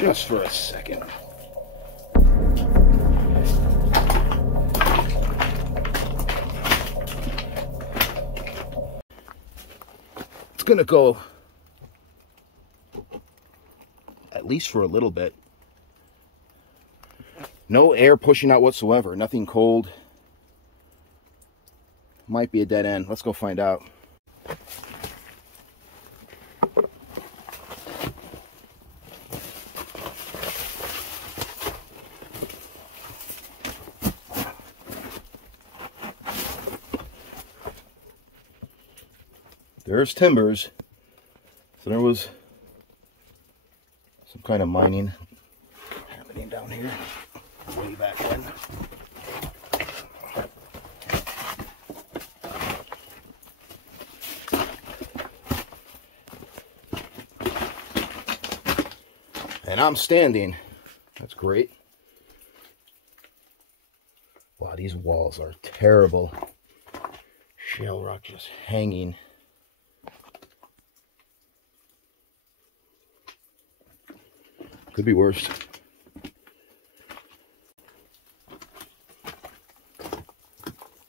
just for a second. It's gonna go at least for a little bit. No air pushing out whatsoever, nothing cold. Might be a dead end. Let's go find out. There's timbers. So there was some kind of mining happening down here way back when. And I'm standing. That's great. Wow, these walls are terrible. Shale rock just hanging. Could be worse.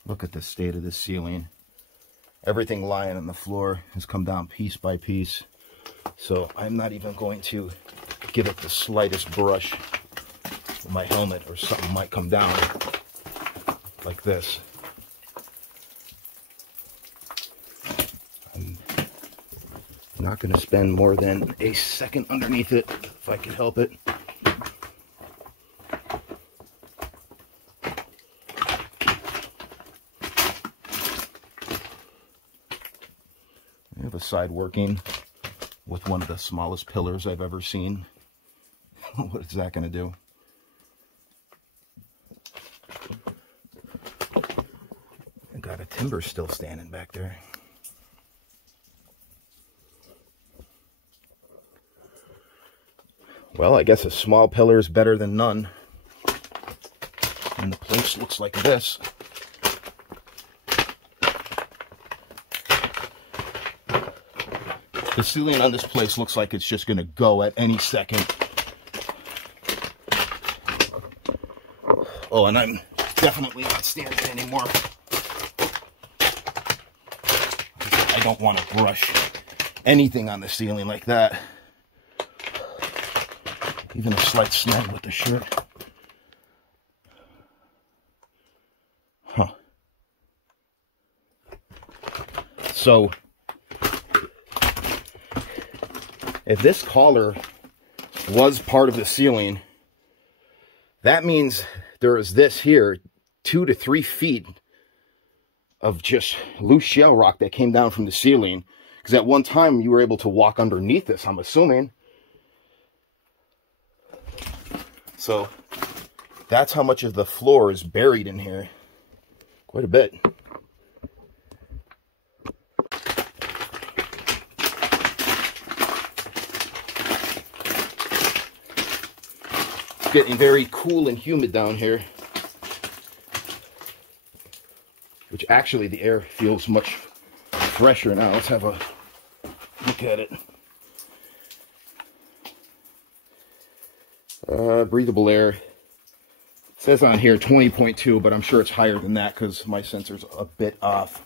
Look at the state of this ceiling. Everything lying on the floor has come down piece by piece. So I'm not even going to give it the slightest brush with my helmet, or something might come down like this. I'm not going to spend more than a second underneath it if I can help it. I have a side working with one of the smallest pillars I've ever seen. What is that going to do? I got a timber still standing back there. Well, I guess a small pillar is better than none. And the place looks like this. The ceiling on this place looks like it's just going to go at any second. Oh, and I'm definitely not standing anymore. I don't want to brush anything on the ceiling like that. Even a slight snag with the shirt. Huh. So, if this collar was part of the ceiling, that means there is this here, 2 to 3 feet of just loose shale rock that came down from the ceiling. Because at one time you were able to walk underneath this, I'm assuming. So that's how much of the floor is buried in here. Quite a bit. It's getting very cool and humid down here. Which actually the air feels much fresher now. Let's have a look at it. Breathable air. It says on here 20.2, but I'm sure it's higher than that because my sensor's a bit off.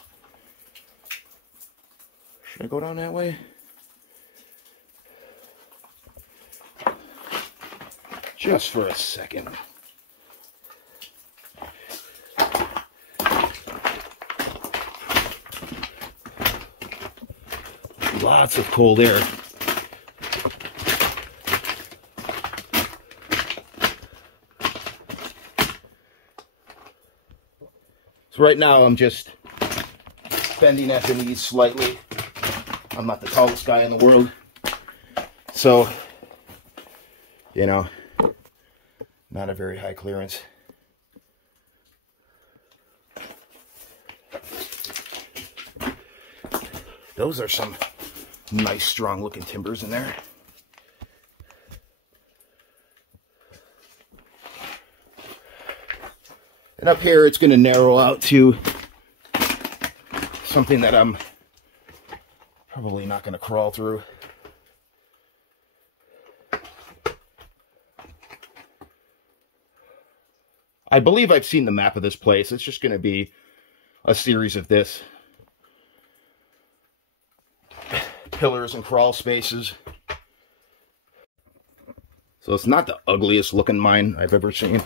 Should I go down that way? Just for a second. Lots of cold air. So right now I'm just bending at the knees slightly. I'm not the tallest guy in the world. So, you know, not a very high clearance. Those are some nice strong looking timbers in there. And up here it's going to narrow out to something that I'm probably not going to crawl through. I believe I've seen the map of this place. It's just going to be a series of this. Pillars and crawl spaces. So it's not the ugliest looking mine I've ever seen.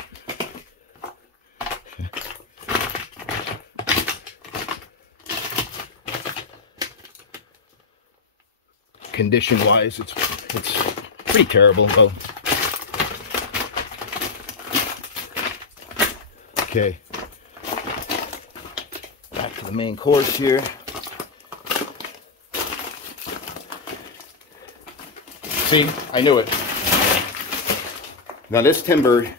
Condition-wise, it's pretty terrible though. Okay, back to the main course here. See, I knew it. Now this timber,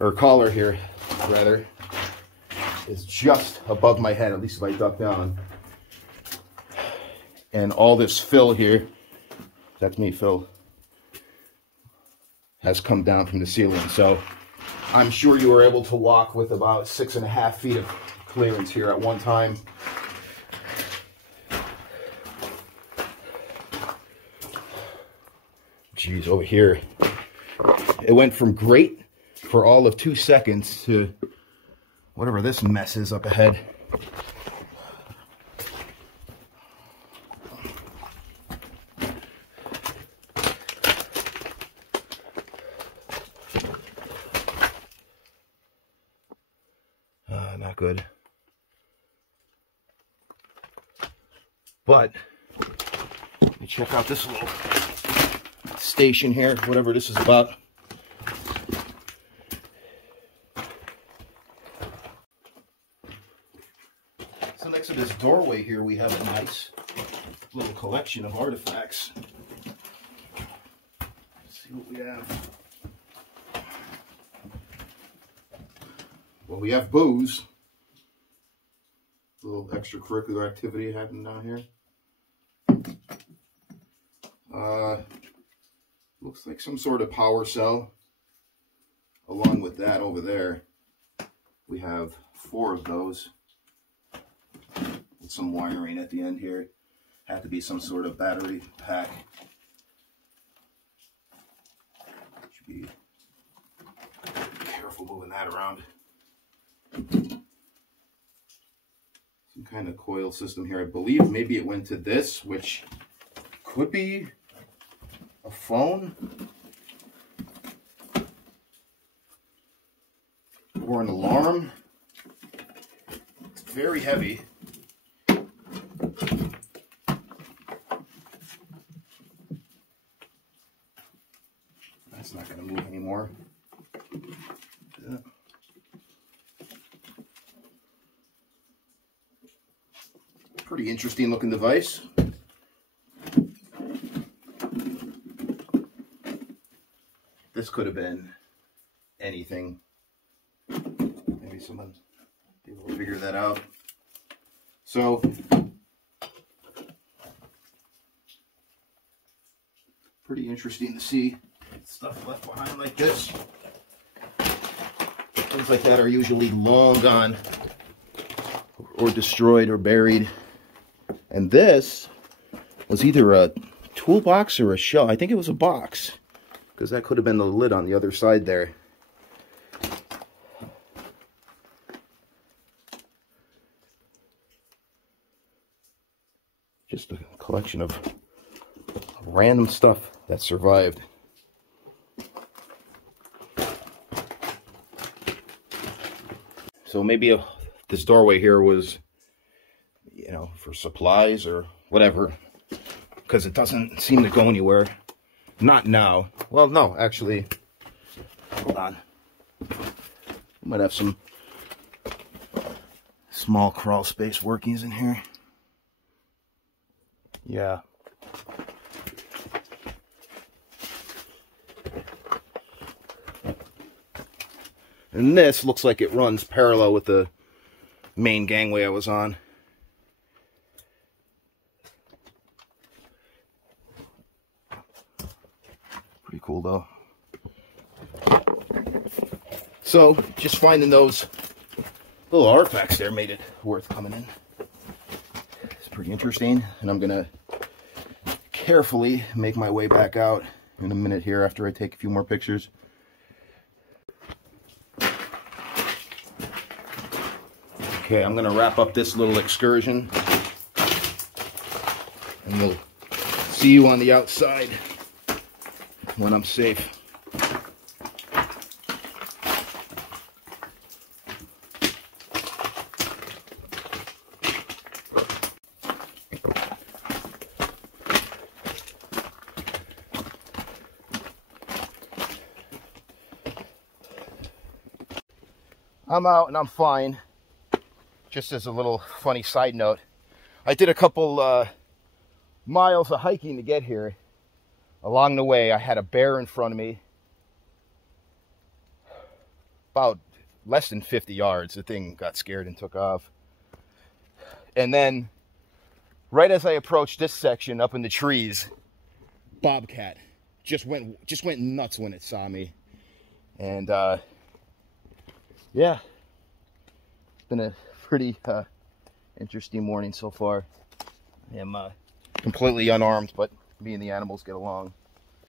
or collar here, rather, is just above my head, at least if I duck down. And all this fill here, that's me, Phil, has come down from the ceiling. So I'm sure you were able to walk with about 6.5 feet of clearance here at one time. Geez, over here, it went from great for all of 2 seconds to whatever this mess is up ahead. Not good. But let me check out this little station here, whatever this is about. So next to this doorway here, we have a nice little collection of artifacts. Let's see what we have. Well, we have booze. A little extracurricular activity happening down here. Looks like some sort of power cell. Along with that over there, we have 4 of those. With some wiring at the end here. Had to be some sort of battery pack. Should be careful moving that around. Some kind of coil system here. I believe maybe it went to this, which could be a phone or an alarm. It's very heavy. That's not going to move anymore. Yeah. Pretty interesting looking device. This could have been anything. Maybe someone will figure that out. So, pretty interesting to see stuff left behind like this. Things like that are usually long gone or destroyed or buried. And this was either a toolbox or a shell. I think it was a box, because that could have been the lid on the other side there. Just a collection of random stuff that survived. So maybe this doorway here was, you know, for supplies or whatever, because it doesn't seem to go anywhere. Not now. Well, no, actually, hold on. We might have some small crawl space workings in here. Yeah. And this looks like it runs parallel with the main gangway I was on. Pretty cool though. So just finding those little artifacts there made it worth coming in. It's pretty interesting, and I'm gonna carefully make my way back out in a minute here after I take a few more pictures. Okay, I'm gonna wrap up this little excursion, and we'll see you on the outside when I'm safe. I'm out and I'm fine. Just as a little funny side note, I did a couple miles of hiking to get here. Along the way, I had a bear in front of me. About less than 50 yards. The thing got scared and took off. And then, right as I approached this section up in the trees, bobcat just went nuts when it saw me. And yeah, it's been a pretty interesting morning so far. I am completely unarmed, but me and the animals get along.